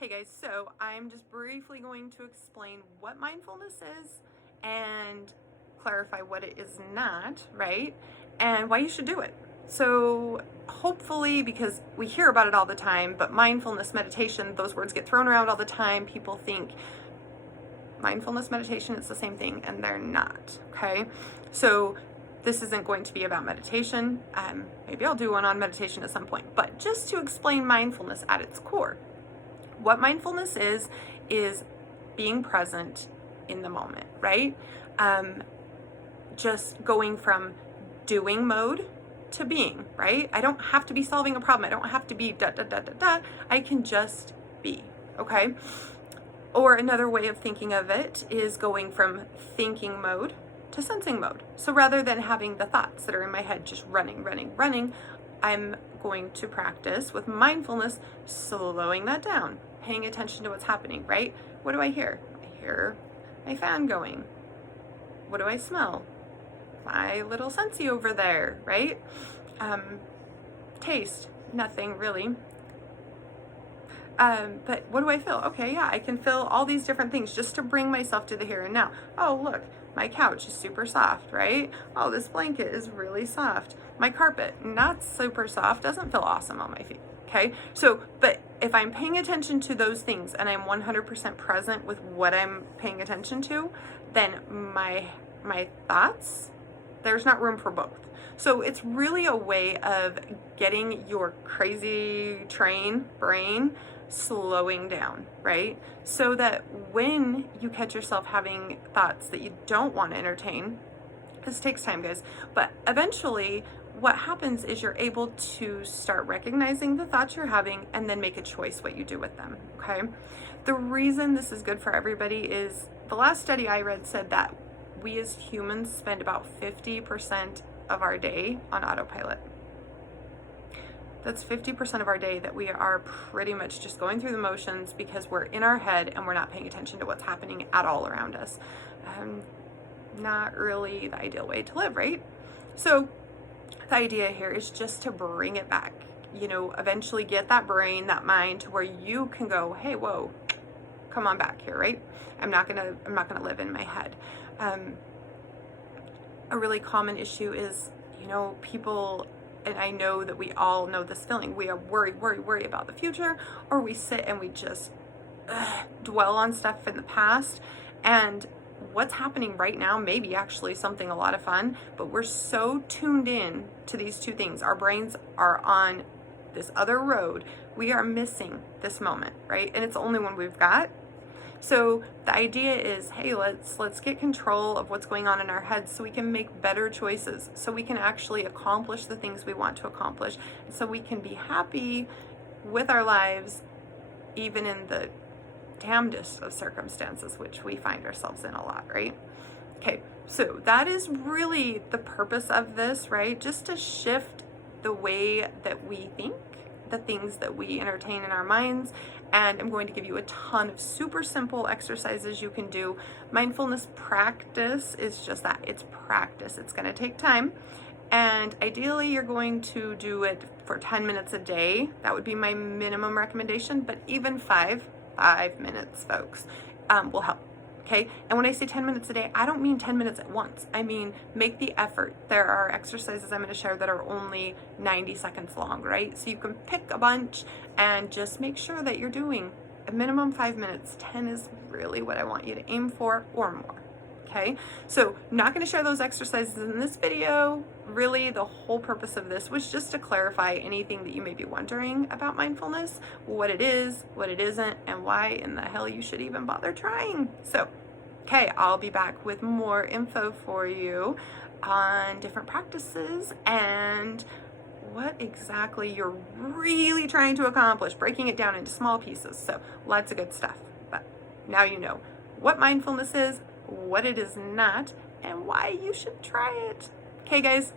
Hey guys, so I'm just briefly going to explain what mindfulness is and clarify what it is not, right? And why you should do it. So hopefully, because we hear about it all the time, but mindfulness meditation, those words get thrown around all the time. People think mindfulness meditation is the same thing, and they're not, okay? So this isn't going to be about meditation. Maybe I'll do one on meditation at some point, but just to explain mindfulness at its core. What mindfulness is being present in the moment, right? Just going from doing mode to being, right? I don't have to be solving a problem. I don't have to be da da da da da. I can just be, okay? Or another way of thinking of it is going from thinking mode to sensing mode. So rather than having the thoughts that are in my head just running, I'm going to practice with mindfulness, slowing that down, paying attention to what's happening, right? What do I hear? I hear my fan going. What do I smell? My little Scentsy over there, right? Taste, nothing really. But what do I feel? Okay, yeah, I can feel all these different things just to bring myself to the here and now. Oh, look, my couch is super soft, right? Oh, this blanket is really soft. My carpet, not super soft, doesn't feel awesome on my feet, okay? So, but if I'm paying attention to those things and I'm 100% present with what I'm paying attention to, then my thoughts, there's not room for both. So it's really a way of getting your crazy brain slowing down, right? So that when you catch yourself having thoughts that you don't want to entertain, this takes time, guys, but eventually what happens is you're able to start recognizing the thoughts you're having and then make a choice what you do with them, okay? The reason this is good for everybody is the last study I read said that we as humans spend about 50% of our day on autopilot. That's 50% of our day that we are pretty much just going through the motions because we're in our head and we're not paying attention to what's happening at all around us. Not really the ideal way to live, right? So the idea here is just to bring it back, eventually get that brain, that mind to where you can go, hey, whoa, come on back here, right? I'm not gonna live in my head. A really common issue is, people, and I know that we all know this feeling, we are worry about the future, or we sit and we just dwell on stuff in the past, and what's happening right now may be actually something a lot of fun, but we're so tuned in to these two things. Our brains are on this other road. We are missing this moment, right? And it's the only one we've got. So the idea is, hey, let's get control of what's going on in our heads so we can make better choices, so we can actually accomplish the things we want to accomplish, so we can be happy with our lives, even in the damnedest of circumstances, which we find ourselves in a lot, right? Okay, so that is really the purpose of this, right? Just to shift the way that we think, the things that we entertain in our minds. And I'm going to give you a ton of super simple exercises you can do. Mindfulness practice is just that, it's practice. It's going to take time. And ideally, you're going to do it for 10 minutes a day. That would be my minimum recommendation, but even 5 minutes, folks, will help. Okay, and when I say 10 minutes a day, I don't mean 10 minutes at once. I mean, make the effort. There are exercises I'm going to share that are only 90 seconds long, right? So you can pick a bunch and just make sure that you're doing a minimum 5 minutes. 10 is really what I want you to aim for, or more. Okay, so I'm not going to share those exercises in this video. Really, the whole purpose of this was just to clarify anything that you may be wondering about mindfulness, what it is, what it isn't, and why in the hell you should even bother trying. So, okay, I'll be back with more info for you on different practices and what exactly you're really trying to accomplish, breaking it down into small pieces. So, lots of good stuff. But now you know what mindfulness is, what it is not, and why you should try it. Okay, guys,